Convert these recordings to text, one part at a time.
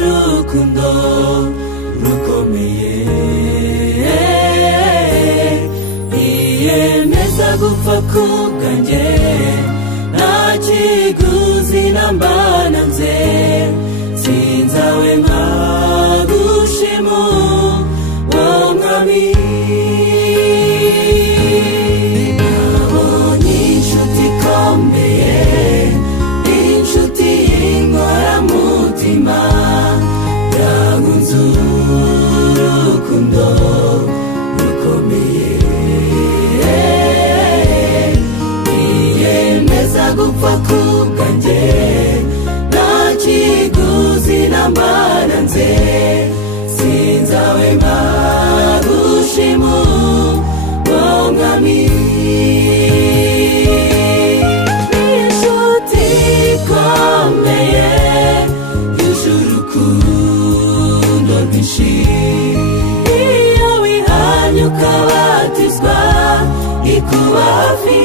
urukundo rukomeye, iyemeza gupfa kubwanjye, nta kiguzi nambana nze, sinzawe nkagushima wo mwami. Nabonye inshuti ikomeye, inshuti y'inkoramutima, yankunze urukundo rukomeye, iyemeza gupfa kubwanjye, nta kiguzi nambana nze, sinzawe nkagushima wo mwami. Inshuti ikomeye yuje urukundo rwinshi, iyo wihanye ukabatizwa ikuba hafi,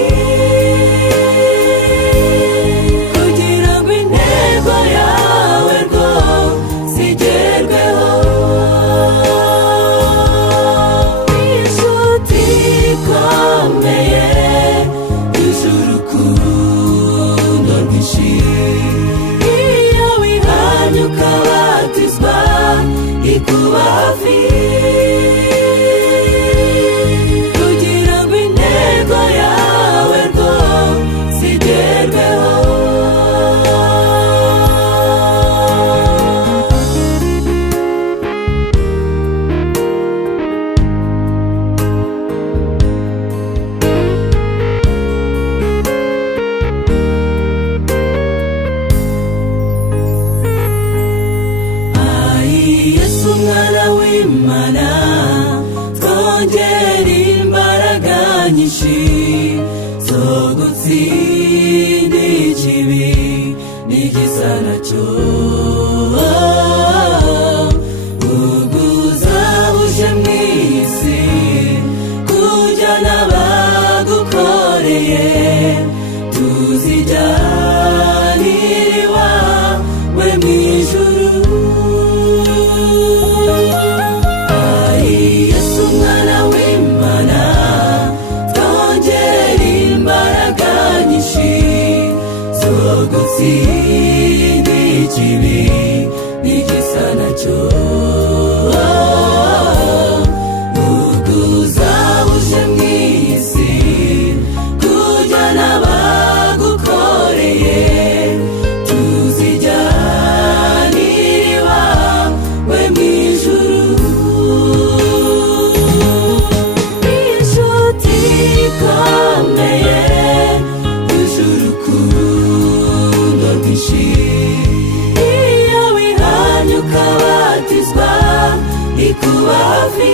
kugira ngo intego yawe rwose igerweho. Inshuti ikomeye yuje urukundo rwinshi, iyo wihanye ukabatizwa ikuba hafi, kugira ngo intego yawe rwose igerweho. Yesu umwana w'Imana, twongera imbaraga nyinshi zo gutsinda ikibi n'igisa nacyo, uguzabuje mu isi kujya n'abagukoreye, tuzijyanira iwawe mu ijuru. Yesu umwana w'Imana, twongera imbaraga nyinshi zo gutsinda ikibi n'igisa nacyo, uguzabuje mu isi kujya n'abagukoreye, tuzijyanira iwawe mu ijuru. Inshuti ikomeye yuje urukundo rwinshi, iyo wihanye ukabatizwa ikuba hafi,